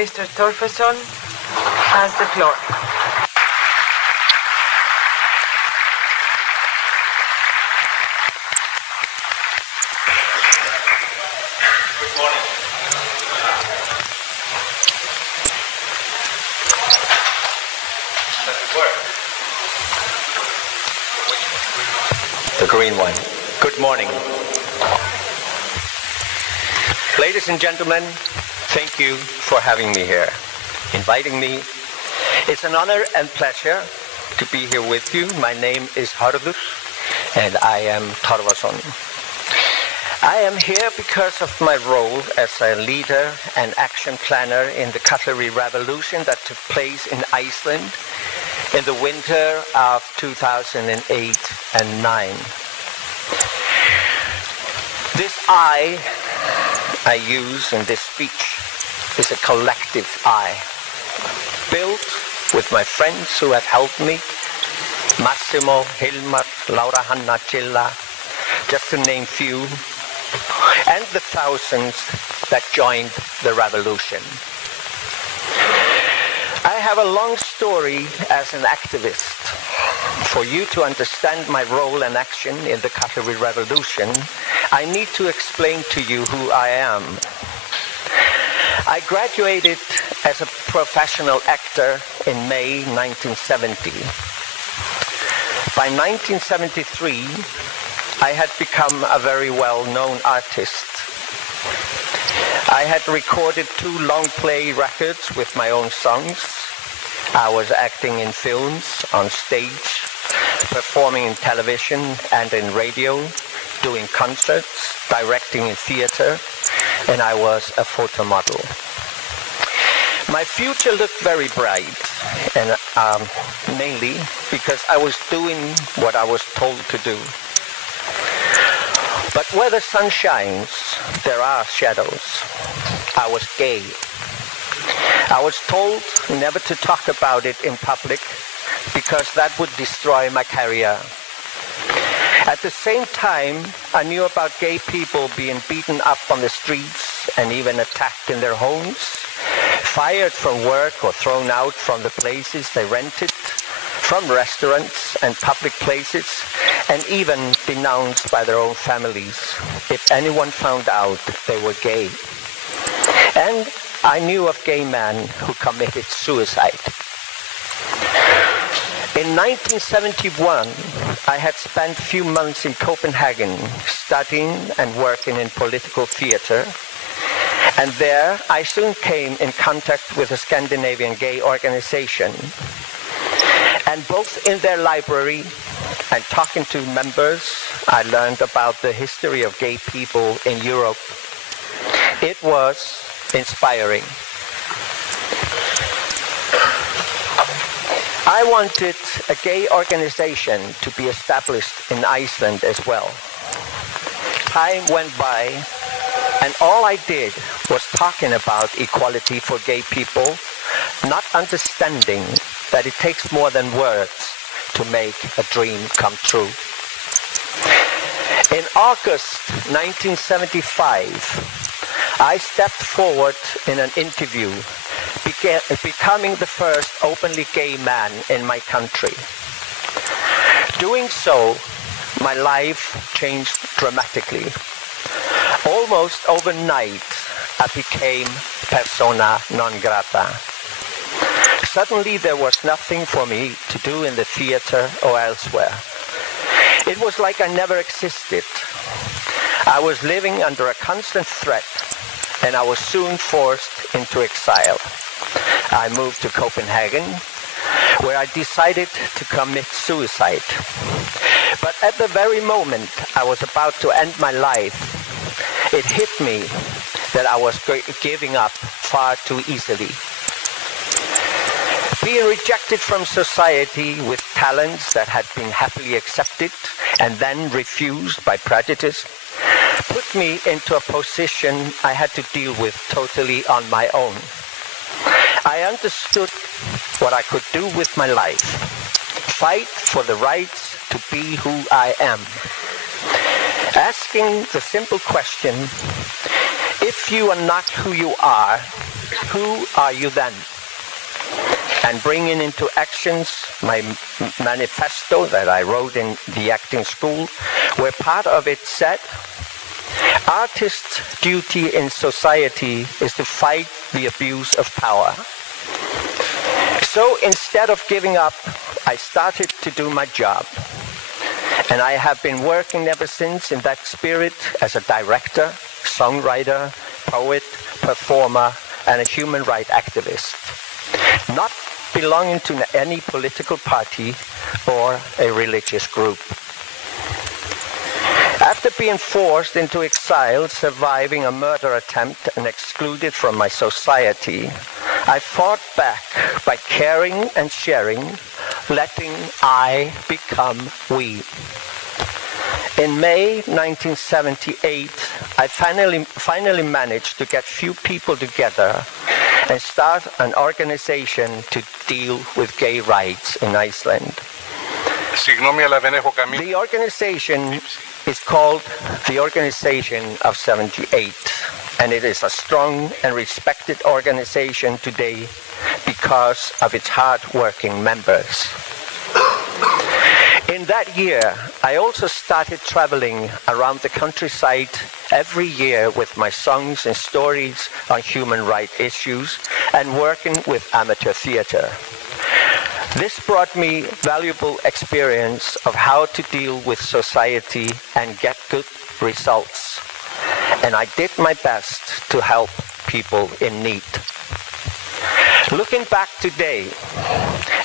Mr. Torfason has the floor. Good morning. Does it work? The green one. Good morning. Ladies and gentlemen, thank you for having me here, inviting me. It's an honor and pleasure to be here with you. My name is Hordur, and I am TORFASON. I am here because of my role as a leader and action planner in the cutlery revolution that took place in Iceland in the winter of 2008 and 9. This I use in this speech is a collective I, built with my friends who have helped me, Massimo, Hilmar, Laura Hanna, Gilla, just to name few, and the thousands that joined the revolution. I have a long story as an activist. For you to understand my role and action in the cutlery revolution, I need to explain to you who I am. I graduated as a professional actor in May 1970. By 1973, I had become a very well-known artist. I had recorded 2 long-play records with my own songs. I was acting in films, on stage, performing in television and in radio, doing concerts, directing in theater, and I was a photo model. My future looked very bright, and mainly because I was doing what I was told to do. But where the sun shines, there are shadows. I was gay. I was told never to talk about it in public because that would destroy my career. At the same time, I knew about gay people being beaten up on the streets and even attacked in their homes, fired from work or thrown out from the places they rented, from restaurants and public places, and even denounced by their own families if anyone found out they were gay. And I knew of gay men who committed suicide. In 1971, I had spent a few months in Copenhagen studying and working in political theater. And there I soon came in contact with a Scandinavian gay organization. And both in their library and talking to members, I learned about the history of gay people in Europe. It was inspiring. I wanted a gay organization to be established in Iceland as well. Time went by, and all I did was talking about equality for gay people, not understanding that it takes more than words to make a dream come true. In August 1975, I stepped forward in an interview, becoming the first openly gay man in my country. Doing so, my life changed dramatically. Almost overnight, I became persona non grata. Suddenly there was nothing for me to do in the theater or elsewhere. It was like I never existed. I was living under a constant threat, and I was soon forced into exile. I moved to Copenhagen, where I decided to commit suicide. But at the very moment I was about to end my life, it hit me that I was giving up far too easily. Being rejected from society with talents that had been happily accepted and then refused by prejudice put me into a position I had to deal with totally on my own. I understood what I could do with my life. Fight for the rights to be who I am. Asking the simple question, if you are not who you are, who are you then? And bringing into actions my manifesto that I wrote in the acting school, where part of it said, artists' duty in society is to fight the abuse of power. So instead of giving up, I started to do my job. And I have been working ever since in that spirit as a director, songwriter, poet, performer, and a human rights activist. Not belonging to any political party or a religious group. After being forced into exile, surviving a murder attempt and excluded from my society, I fought back by caring and sharing, letting I become we. In May 1978, I finally managed to get few people together and start an organization to deal with gay rights in Iceland. The organization is called the Organization of 78, and it is a strong and respected organization today because of its hard-working members. In that year, I also started traveling around the countryside every year with my songs and stories on human rights issues and working with amateur theater. This brought me valuable experience of how to deal with society and get good results. And I did my best to help people in need. Looking back today,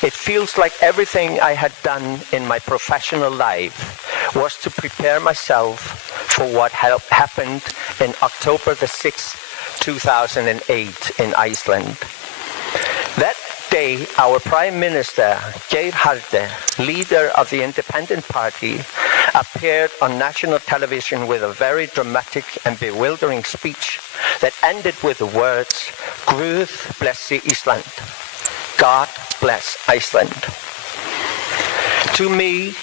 it feels like everything I had done in my professional life was to prepare myself for what happened in October the 6th, 2008 in Iceland. That day, our Prime Minister, Geir Haarde, leader of the Independent Party, appeared on national television with a very dramatic and bewildering speech that ended with the words, Guð blessi Ísland. God bless Iceland. To me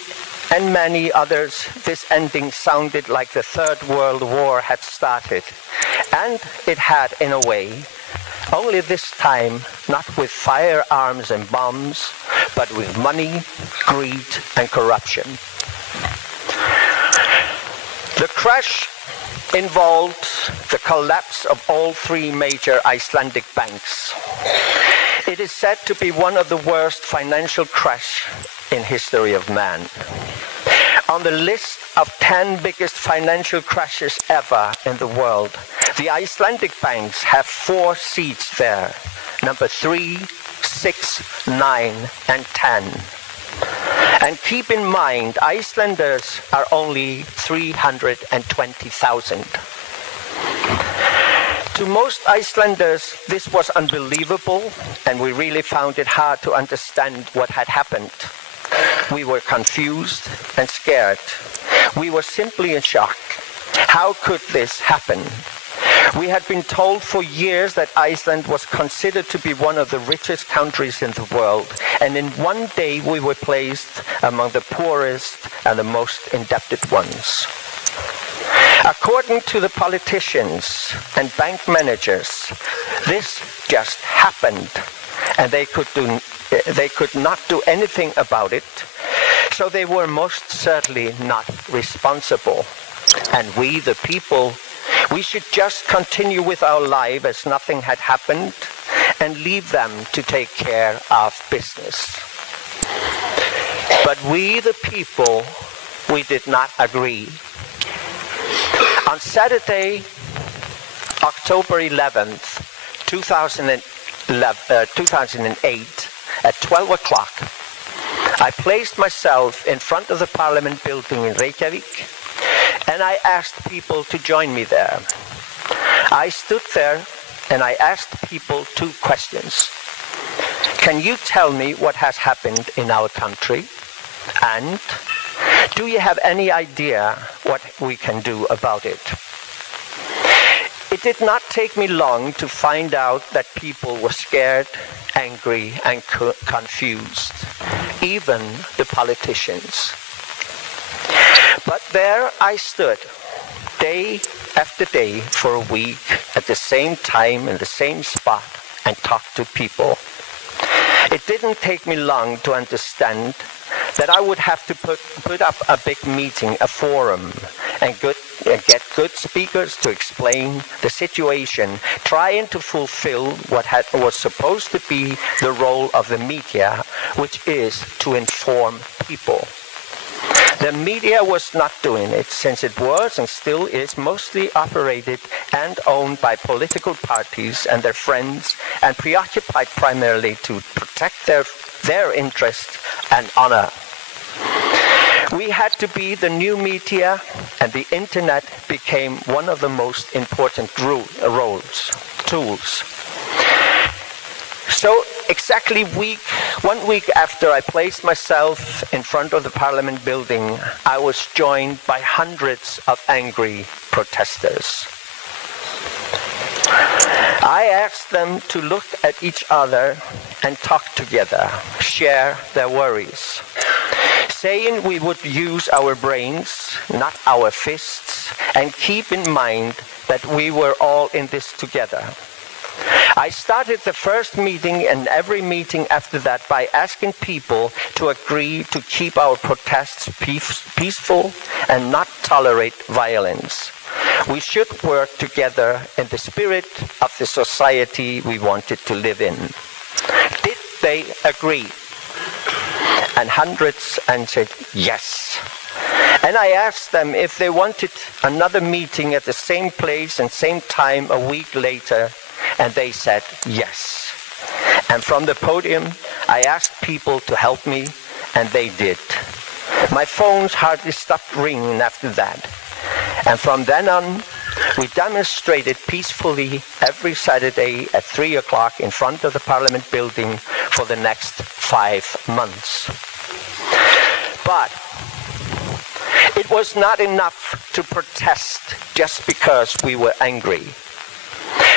and many others, this ending sounded like the Third World War had started. And it had in a way, only this time not with firearms and bombs, but with money, greed, and corruption. The crash involved the collapse of all three major Icelandic banks. It is said to be one of the worst financial crashes in history of man. On the list of 10 biggest financial crashes ever in the world, the Icelandic banks have 4 seats there, number 3, 6, 9, and 10. And keep in mind, Icelanders are only 320,000. To most Icelanders, this was unbelievable, and we really found it hard to understand what had happened. We were confused and scared. We were simply in shock. How could this happen? We had been told for years that Iceland was considered to be one of the richest countries in the world, and in one day we were placed among the poorest and the most indebted ones. According to the politicians and bank managers, this just happened, and they could not do anything about it, so they were most certainly not responsible. And we, the people, we should just continue with our life as nothing had happened and leave them to take care of business. But we, the people, we did not agree. On Saturday, October 11th, 2008, at 12 o'clock, I placed myself in front of the Parliament building in Reykjavik, and I asked people to join me there. I stood there and I asked people 2 questions. Can you tell me what has happened in our country? And do you have any idea what we can do about it? It did not take me long to find out that people were scared, angry, and confused, even the politicians. But there I stood, day after day for a week at the same time in the same spot and talk to people. It didn't take me long to understand that I would have to put up a big meeting, a forum, and get good speakers to explain the situation, trying to fulfill what was supposed to be the role of the media, which is to inform people. The media was not doing it, since it was and still is mostly operated and owned by political parties and their friends, and preoccupied primarily to protect their interests and honor. We had to be the new media, and the internet became one of the most important tools. So exactly 1 week after I placed myself in front of the Parliament building, I was joined by hundreds of angry protesters. I asked them to look at each other and talk together, share their worries, saying we would use our brains, not our fists, and keep in mind that we were all in this together. I started the first meeting and every meeting after that by asking people to agree to keep our protests peaceful and not tolerate violence. We should work together in the spirit of the society we wanted to live in. Did they agree? And hundreds answered yes. And I asked them if they wanted another meeting at the same place and same time a week later, and they said yes. And from the podium, I asked people to help me, and they did. My phones hardly stopped ringing after that. And from then on, we demonstrated peacefully every Saturday at 3 o'clock in front of the Parliament building for the next 5 months. But it was not enough to protest just because we were angry.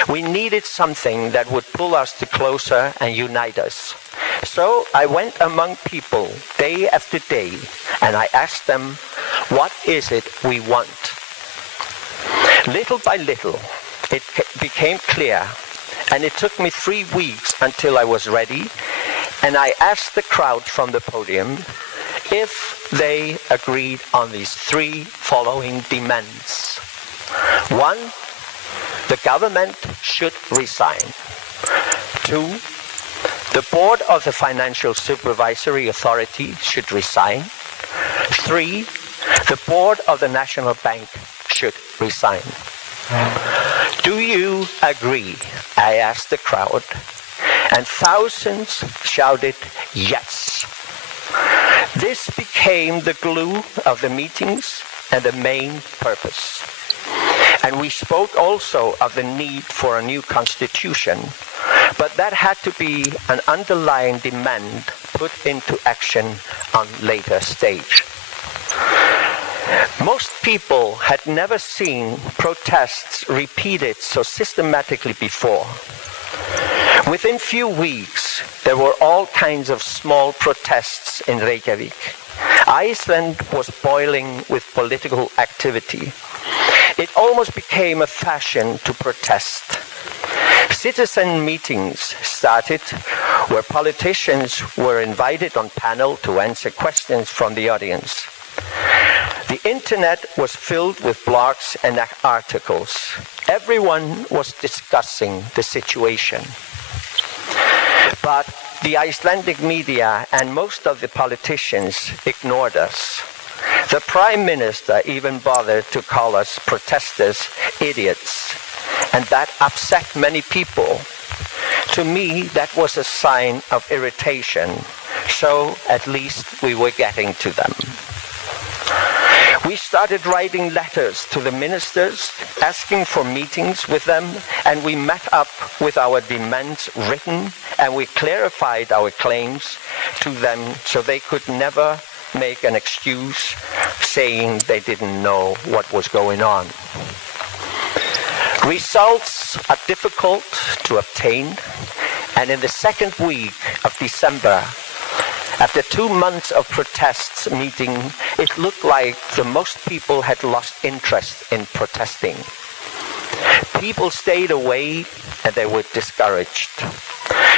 We needed something that would pull us closer and unite us. So I went among people day after day, and I asked them, what is it we want? Little by little, it became clear, and it took me 3 weeks until I was ready, and I asked the crowd from the podium if they agreed on these 3 following demands. 1, the government should resign. 2, the board of the Financial Supervisory Authority should resign. 3, the board of the National Bank should resign. Do you agree? I asked the crowd, and thousands shouted yes. This became the glue of the meetings and the main purpose. And we spoke also of the need for a new constitution, but that had to be an underlying demand put into action on later stage. Most people had never seen protests repeated so systematically before. Within few weeks, there were all kinds of small protests in Reykjavik. Iceland was boiling with political activity. It almost became a fashion to protest. Citizen meetings started where politicians were invited on panel to answer questions from the audience. The internet was filled with blogs and articles. Everyone was discussing the situation. But the Icelandic media and most of the politicians ignored us. The Prime Minister even bothered to call us protesters idiots, and that upset many people. To me, that was a sign of irritation, so at least we were getting to them. We started writing letters to the ministers, asking for meetings with them, and we met up with our demands written, and we clarified our claims to them so they could never make an excuse saying they didn't know what was going on. Results are difficult to obtain, and in the second week of December, After 2 months of protests meeting, it looked like the most people had lost interest in protesting. People stayed away and they were discouraged.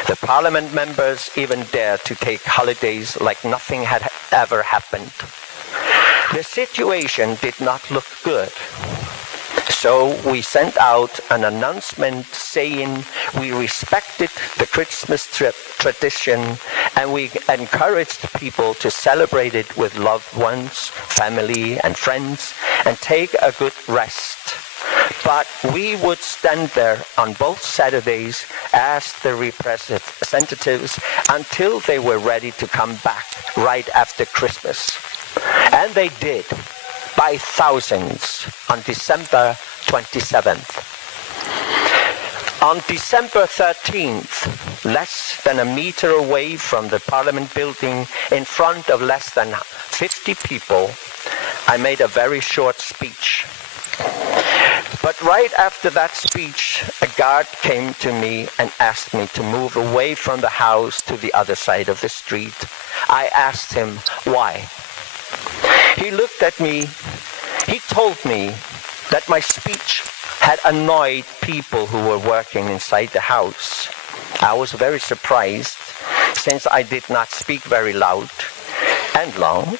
The parliament members even dared to take holidays like nothing had ever happened. The situation did not look good. So we sent out an announcement saying we respected the Christmas tradition and we encouraged people to celebrate it with loved ones, family and friends, and take a good rest. But we would stand there on both Saturdays as the representatives until they were ready to come back right after Christmas. And they did, by thousands, on December 27th. On December 13th, less than a meter away from the Parliament building, in front of less than 50 people, I made a very short speech. But right after that speech, a guard came to me and asked me to move away from the house to the other side of the street. I asked him why. He looked at me. He told me that my speech had annoyed people who were working inside the house. I was very surprised, since I did not speak very loud and long,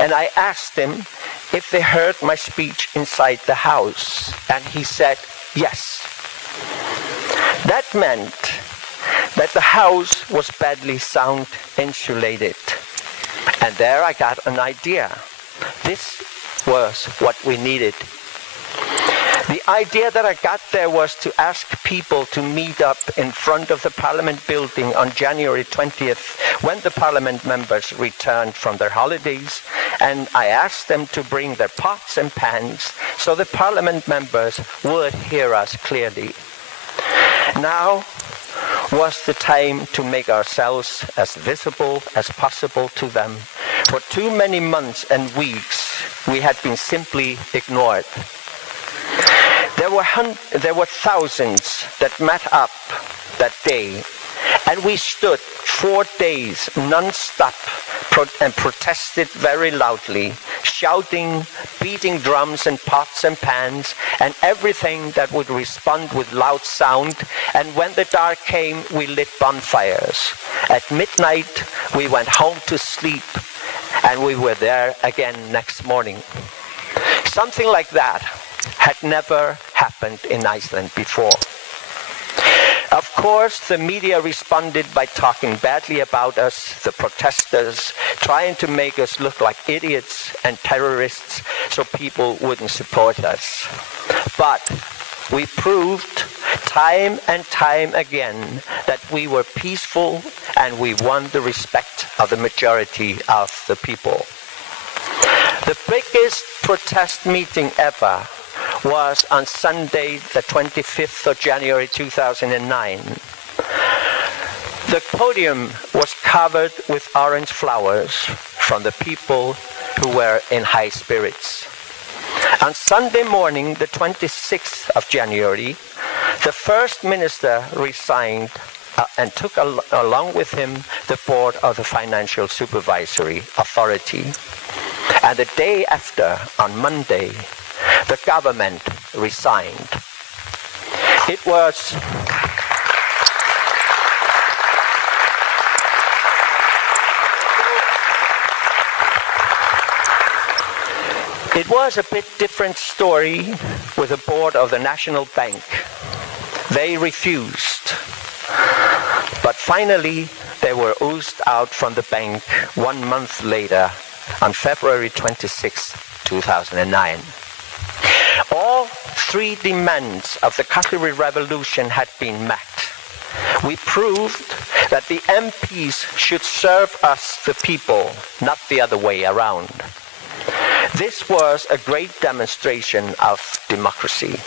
and I asked him if they heard my speech inside the house, and he said yes. That meant that the house was badly sound insulated. And there I got an idea. This was what we needed. The idea that I got there was to ask people to meet up in front of the Parliament building on January 20th when the Parliament members returned from their holidays, and I asked them to bring their pots and pans so the Parliament members would hear us clearly. Now was the time to make ourselves as visible as possible to them. For too many months and weeks, we had been simply ignored. There were thousands that met up that day, and we stood 4 days non-stop and protested very loudly, shouting, beating drums and pots and pans, and everything that would respond with loud sound. And when the dark came, we lit bonfires. At midnight, we went home to sleep, and we were there again next morning. Something like that had never happened in Iceland before. Of course, the media responded by talking badly about us, the protesters, trying to make us look like idiots and terrorists so people wouldn't support us. But we proved time and time again that we were peaceful and we won the respect of the majority of the people. The biggest protest meeting ever was on Sunday, the 25th of January 2009. The podium was covered with orange flowers from the people who were in high spirits. On Sunday morning, the 26th of January, the First Minister resigned and took along with him the board of the Financial Supervisory Authority. And the day after, on Monday, the government resigned. It was a bit different story with the board of the National Bank. They refused. But finally, they were oozed out from the bank 1 month later, on February 26, 2009. All 3 demands of the Cutlery Revolution had been met. We proved that the MPs should serve us, the people, not the other way around. This was a great demonstration of democracy.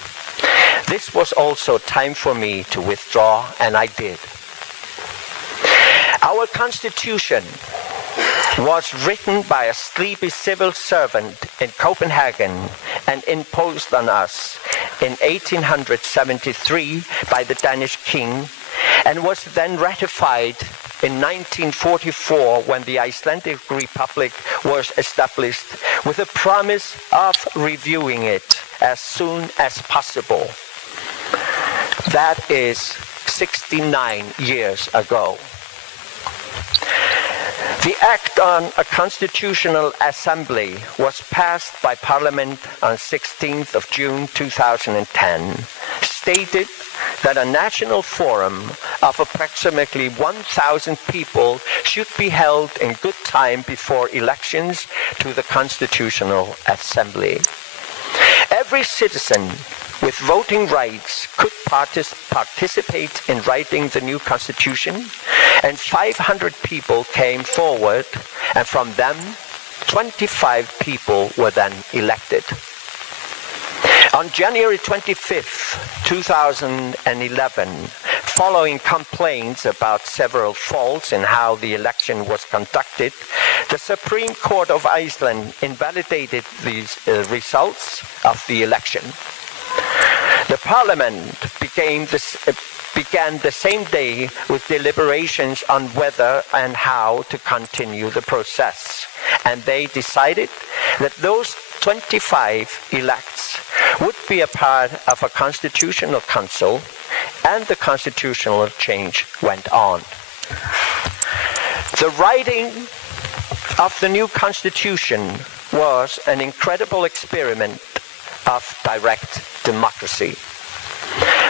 This was also time for me to withdraw, and I did. Our Constitution was written by a sleepy civil servant in Copenhagen and imposed on us in 1873 by the Danish king, and was then ratified in 1944 when the Icelandic Republic was established with a promise of reviewing it as soon as possible. That is 69 years ago. The Act on a Constitutional Assembly was passed by Parliament on 16th of June 2010, stated that a national forum of approximately 1,000 people should be held in good time before elections to the Constitutional Assembly. Every citizen with voting rights could participate in writing the new constitution, and 500 people came forward, and from them 25 people were then elected. On January 25th, 2011, following complaints about several faults in how the election was conducted, the Supreme Court of Iceland invalidated these results of the election. The Parliament began the same day with deliberations on whether and how to continue the process, and they decided that those 25 elects would be a part of a constitutional council, and the constitutional change went on. The writing of the new constitution was an incredible experiment of direct democracy.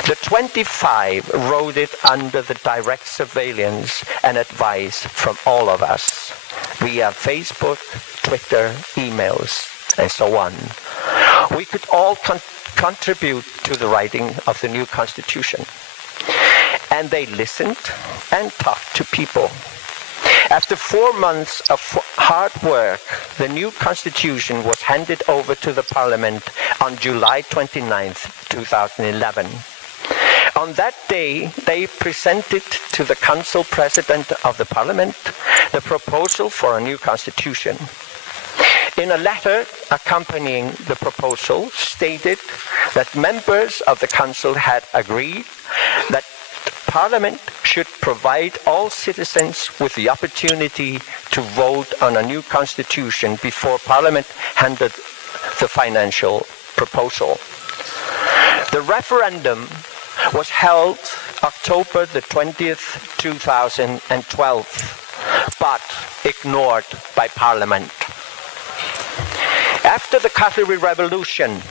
The 25 wrote it under the direct surveillance and advice from all of us via Facebook, Twitter, emails, and so on. We could all contribute to the writing of the new constitution. And they listened and talked to people. After 4 months of hard work, the new constitution was handed over to the Parliament on July 29th, 2011. On that day, they presented to the Council President of the Parliament the proposal for a new constitution. In a letter accompanying the proposal, stated that members of the Council had agreed that Parliament should provide all citizens with the opportunity to vote on a new constitution before Parliament handed the financial proposal. The referendum was held October the 20th, 2012, but ignored by Parliament. After the Catherine Revolution,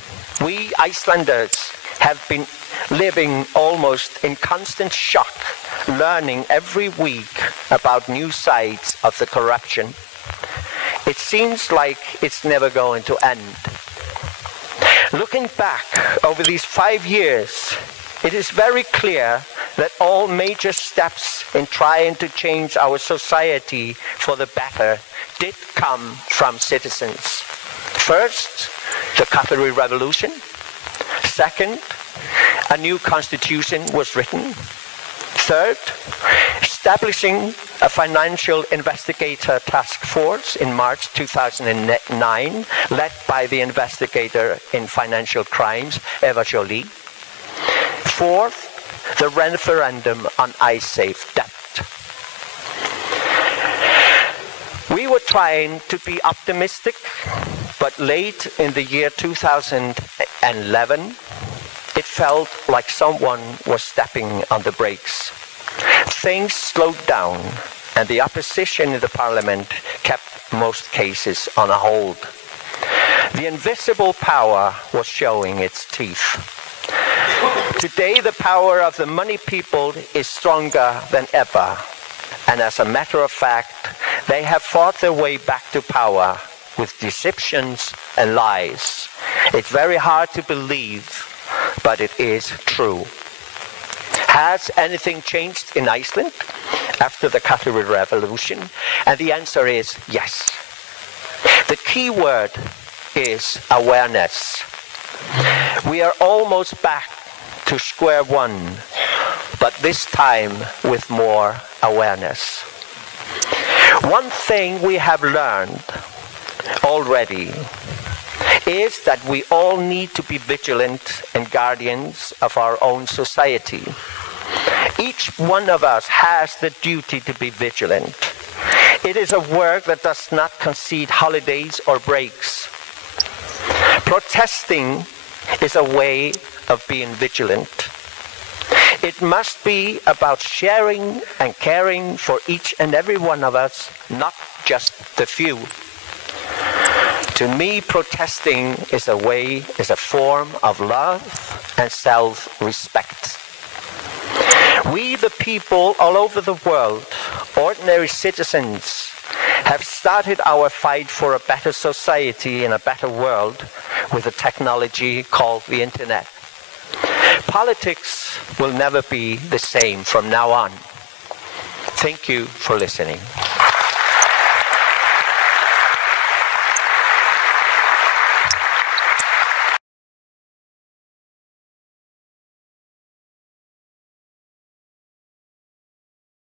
we Icelanders have been living almost in constant shock, learning every week about new sides of the corruption. It seems like it's never going to end. Looking back over these 5 years, it is very clear that all major steps in trying to change our society for the better did come from citizens. First, the Catherine Revolution. Second, a new constitution was written. Third, establishing a financial investigator task force in March 2009, led by the investigator in financial crimes, Eva Jolie. Fourth, the referendum on Icesave debt. We were trying to be optimistic, but late in the year 2011, it felt like someone was stepping on the brakes. Things slowed down, and the opposition in the Parliament kept most cases on a hold. The invisible power was showing its teeth. Today, the power of the money people is stronger than ever, and as a matter of fact, they have fought their way back to power with deceptions and lies. It's very hard to believe, but it is true. Has anything changed in Iceland after the Catherine Revolution? And the answer is yes. The key word is awareness. We are almost back to square one, but this time with more awareness. One thing we have learned already is that we all need to be vigilant and guardians of our own society. Each one of us has the duty to be vigilant. It is a work that does not concede holidays or breaks. Protesting is a way of being vigilant. It must be about sharing and caring for each and every one of us, not just the few. To me, protesting is a form of love and self-respect. We, the people all over the world, ordinary citizens, have started our fight for a better society and a better world with a technology called the internet. Politics will never be the same from now on. Thank you for listening.